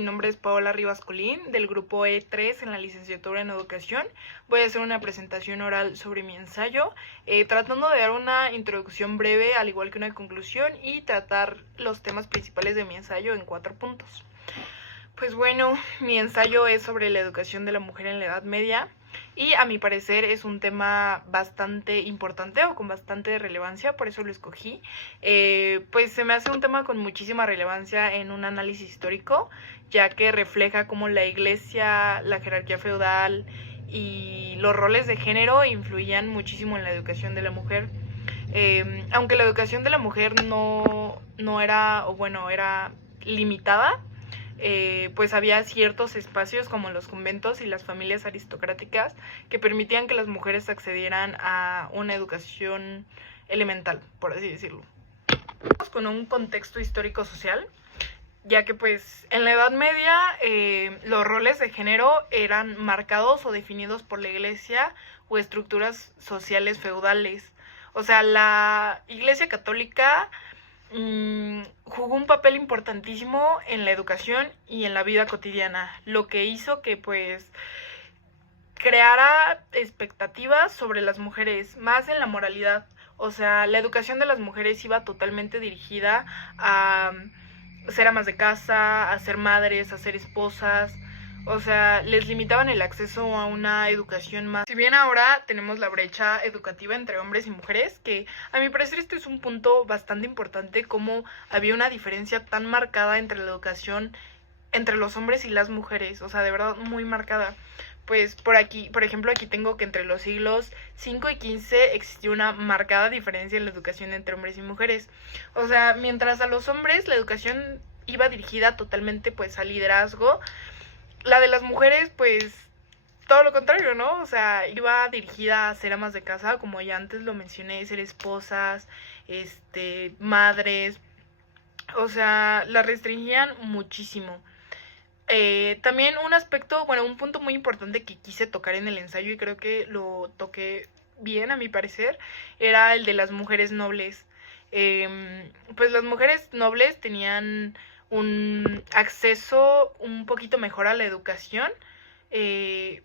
mi nombre es Paola Rivas Colín, del grupo E3 en la licenciatura en Educación. Voy a hacer una presentación oral sobre mi ensayo, tratando de dar una introducción breve, al igual que una conclusión, y tratar los temas principales de mi ensayo en 4 puntos. Pues bueno, mi ensayo es sobre la educación de la mujer en la Edad Media, y a mi parecer es un tema bastante importante o con bastante relevancia, por eso lo escogí. Pues se me hace un tema con muchísima relevancia en un análisis histórico, ya que refleja cómo la iglesia, la jerarquía feudal y los roles de género influían muchísimo en la educación de la mujer. Aunque la educación de la mujer no era, o bueno, era limitada, pues había ciertos espacios como los conventos y las familias aristocráticas que permitían que las mujeres accedieran a una educación elemental, por así decirlo. Con un contexto histórico social, ya que pues en la Edad Media los roles de género eran marcados o definidos por la iglesia o estructuras sociales feudales. O sea, la iglesia católica jugó un papel importantísimo en la educación y en la vida cotidiana, lo que hizo que pues creara expectativas sobre las mujeres, más en la moralidad. O sea, la educación de las mujeres iba totalmente dirigida a ser amas de casa, a ser madres, a ser esposas. O sea, les limitaban el acceso a una educación más. Si bien ahora tenemos la brecha educativa entre hombres y mujeres, que a mi parecer este es un punto bastante importante, como había una diferencia tan marcada entre la educación entre los hombres y las mujeres, o sea, de verdad muy marcada. Pues por ejemplo, aquí tengo que entre los siglos 5 y 15 existió una marcada diferencia en la educación entre hombres y mujeres. O sea, mientras a los hombres la educación iba dirigida totalmente pues al liderazgo, la de las mujeres pues todo lo contrario, ¿no? O sea, iba dirigida a ser amas de casa, como ya antes lo mencioné, ser esposas, madres. O sea, las restringían muchísimo. También un aspecto, bueno, un punto muy importante que quise tocar en el ensayo, y creo que lo toqué bien a mi parecer, era el de las mujeres nobles. Pues las mujeres nobles tenían un acceso un poquito mejor a la educación. eh,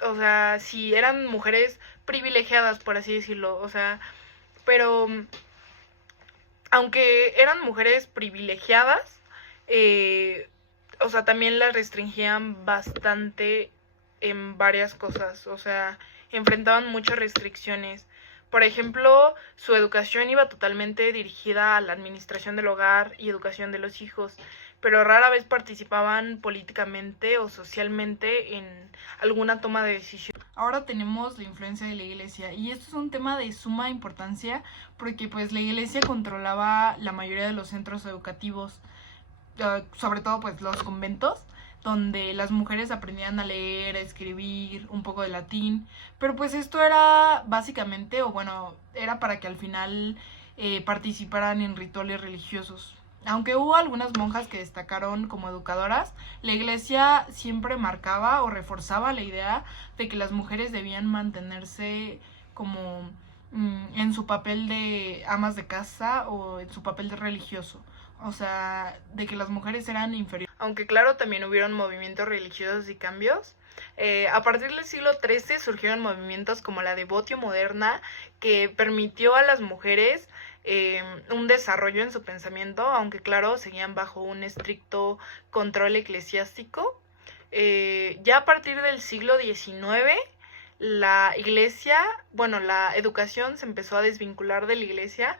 o sea, si eran mujeres privilegiadas, por así decirlo, o sea, pero aunque eran mujeres privilegiadas, o sea, también las restringían bastante en varias cosas, o sea, enfrentaban muchas restricciones. Por ejemplo, su educación iba totalmente dirigida a la administración del hogar y educación de los hijos, pero rara vez participaban políticamente o socialmente en alguna toma de decisión. Ahora tenemos la influencia de la iglesia, y esto es un tema de suma importancia porque pues la iglesia controlaba la mayoría de los centros educativos, sobre todo pues los conventos, donde las mujeres aprendían a leer, a escribir, un poco de latín, pero pues esto era básicamente, o bueno, era para que al final participaran en rituales religiosos. Aunque hubo algunas monjas que destacaron como educadoras, la iglesia siempre marcaba o reforzaba la idea de que las mujeres debían mantenerse como en su papel de amas de casa o en su papel de religioso. O sea, de que las mujeres eran inferiores. Aunque claro, también hubieron movimientos religiosos y cambios. A partir del siglo XIII surgieron movimientos como la devotio moderna, que permitió a las mujeres un desarrollo en su pensamiento, aunque claro, seguían bajo un estricto control eclesiástico. Ya a partir del siglo XIX, la iglesia, bueno, la educación se empezó a desvincular de la iglesia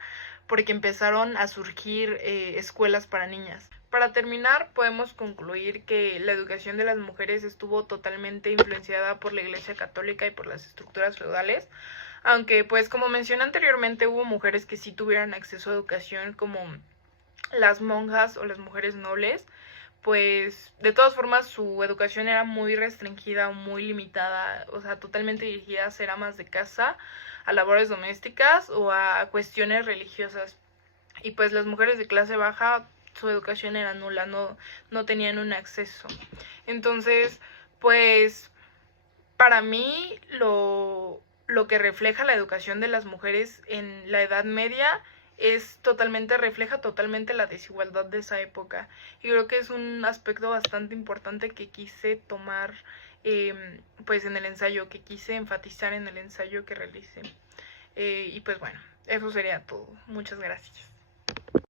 porque empezaron a surgir escuelas para niñas. Para terminar, podemos concluir que la educación de las mujeres estuvo totalmente influenciada por la Iglesia Católica y por las estructuras feudales, aunque pues como mencioné anteriormente hubo mujeres que sí tuvieron acceso a educación, como las monjas o las mujeres nobles. Pues de todas formas su educación era muy restringida o muy limitada, o sea, totalmente dirigida a ser amas de casa, a labores domésticas o a cuestiones religiosas. Y pues las mujeres de clase baja, su educación era nula, no tenían un acceso. Entonces, pues para mí lo que refleja la educación de las mujeres en la Edad Media refleja totalmente la desigualdad de esa época. Y creo que es un aspecto bastante importante que quise tomar pues en el ensayo, que quise enfatizar en el ensayo que realicé. Y pues bueno, eso sería todo. Muchas gracias.